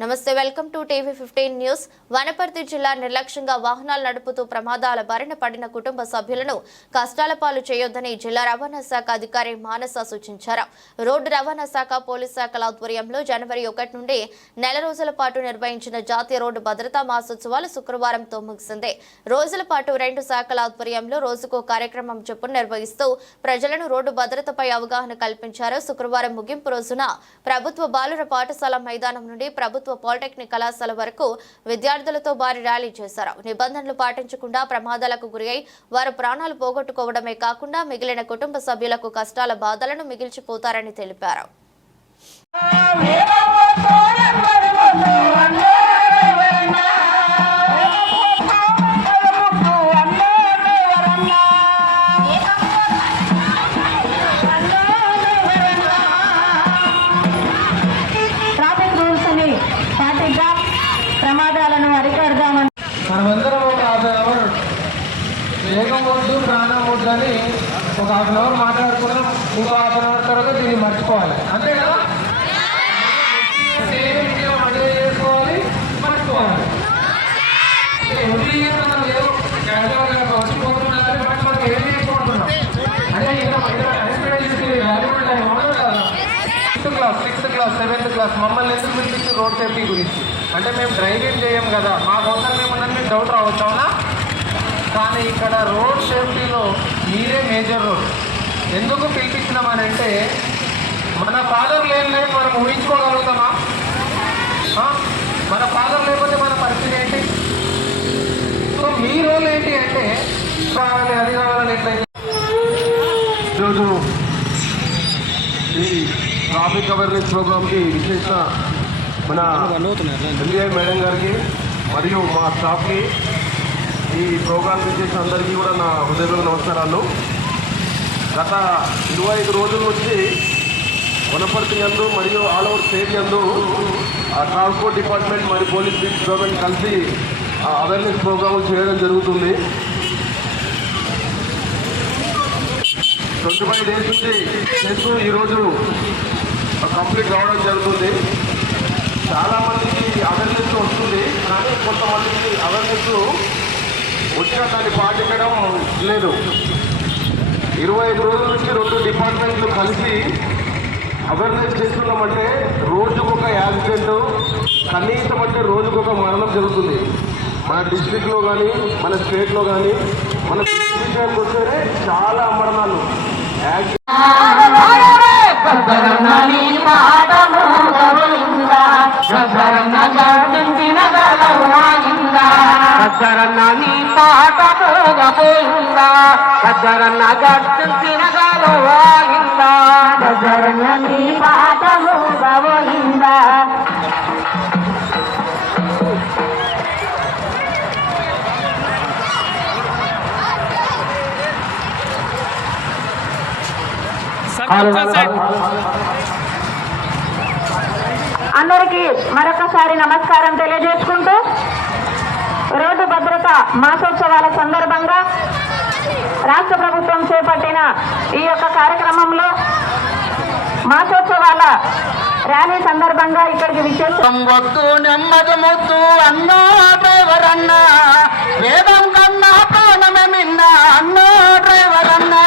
నమస్తే welcome to TV fifteen news. Wanaparthy జిల్లా నిర్లక్ష్యంగా వాహనాలు నడుపుతూ ప్రమాదాల బారిన పడిన కుటుంబ సభ్యులను కష్టాల పాలు చేయొద్దని జిల్లా రవాణా శాఖ అధికారి మానస సూచించారు. రోడ్డు రవాణా శాఖ పోలీస్ శాఖల ఆధ్వర్యంలో జనవరి ఒకటి నుండి నెల రోజుల పాటు నిర్వహించిన జాతీయ రోడ్డు భద్రతా మాసోత్సవాలు శుక్రవారంతో ముగిసింది రోజుల పాటు రెండు శాఖల ఆధ్వర్యంలో రోజుకో కార్యక్రమం చొప్పున నిర్వహిస్తూ ప్రజలను రోడ్డు భద్రతపై అవగాహన కల్పించారు. శుక్రవారం ముగింపు రోజున ప్రభుత్వ బాలుర పాఠశాల మైదానం నుండి ప్రభుత్వ పాలిటెక్నిక్ కళాశాల వరకు విద్యార్థులతో భారీ ర్యాలీ చేశారు. నిబంధనలు పాటించకుండా ప్రమాదాలకు గురై వారు ప్రాణాలు పోగొట్టుకోవడమే కాకుండా మిగిలిన కుటుంబ సభ్యులకు కష్టాల బాధలను మిగిల్చిపోతారని తెలిపారు. కానీ ఒక హాఫ్ అన్ అవర్ మాట్లాడుకున్నాం ఇంకో హాఫ్ అన్ అవర్ తర్వాత దీన్ని మర్చిపోవాలి. అంతే కదా? సేమ్ మళ్ళీ చేసుకోవాలి మర్చిపోవాలి. మనం ఏదో వచ్చిపోతున్నాం బట్ మనం ఏం చేసుకుంటున్నాం ఇంకా sixth class sixth class seventh class మమ్మల్ని ఎందుకు పిలిపించి రోడ్ సేఫ్టీ గురించి? అంటే మేము డ్రైవింగ్ చేయం కదా మా కోసం మేము డౌట్ రావచ్చు అవునా? కానీ ఇక్కడ రోడ్ సేఫ్టీలో మీరే మేజర్ రోడ్. ఎందుకు పిలిపించినామని అంటే మన ఫాదర్ లేని లైఫ్ మనం ఊహించుకోగలుగుతామా? మన ఫాదర్ లేకపోతే మన పరిస్థితి ఏంటి? సో మీ రోల్ ఏంటి అంటే కావాలి అది కావాలని ఎట్లయితే ఈరోజు ఈ ట్రాఫిక్ అవేర్నెస్ ప్రోగ్రామ్కి విశేష మన ఎన్బిఐ మేడం గారికి మరియు మా స్టాఫ్కి ఈ ప్రోగ్రాం విశేష అందరికీ కూడా నా హృదయపూర్వక నమస్కారాలు. గత ఇరవై ఐదు రోజుల నుంచి వనపర్తి యందు మరియు ఆల్ ఓవర్ స్టేట్ యందు ఆ ట్రాన్స్పోర్ట్ డిపార్ట్మెంట్ మరియు పోలీస్ డిపార్ట్మెంట్ కలిసి అవేర్నెస్ ప్రోగ్రాములు చేయడం జరుగుతుంది. ట్వంటీ ఫైవ్ డేస్ నుంచి చేస్తూ ఈరోజు కంప్లీట్ కావడం జరుగుతుంది. చాలా మందికి అవేర్నెస్ వస్తుంది కానీ కొంతమందికి అవేర్నెస్ వచ్చినా దాన్ని పాటించడం లేదు. ఇరవై ఐదు రోజుల నుంచి రెండు డిపార్ట్మెంట్లు కలిసి అవేర్నెస్ చేస్తున్నామంటే రోజుకొక యాక్సిడెంట్ కనీసం అంటే రోజుకొక మరణం జరుగుతుంది. మన డిస్ట్రిక్ట్లో కానీ మన స్టేట్లో కానీ మన విషయానికి వస్తేనే చాలా మరణాలు. యాక్సిడెంట్ గద్దరన్న నీ పాట పోగపోయిందా నీ పాట మూగబోయిందా అందరికీ మరొకసారి నమస్కారం తెలియజేసుకుంటూ రోడ్డు భద్రత మాసోత్సవాల సందర్భంగా రాష్ట్ర ప్రభుత్వం చేపట్టిన ఈ యొక్క కార్యక్రమంలో మాసోత్సవాల ర్యాలీ సందర్భంగా ఇక్కడికి విచ్చేసి వద్దు నెమ్మది ముద్దు అన్నా డ్రైవర్ అన్నా వేదం కన్నా ప్రాణమే మిన్నా అన్నా డ్రైవర్ అన్నా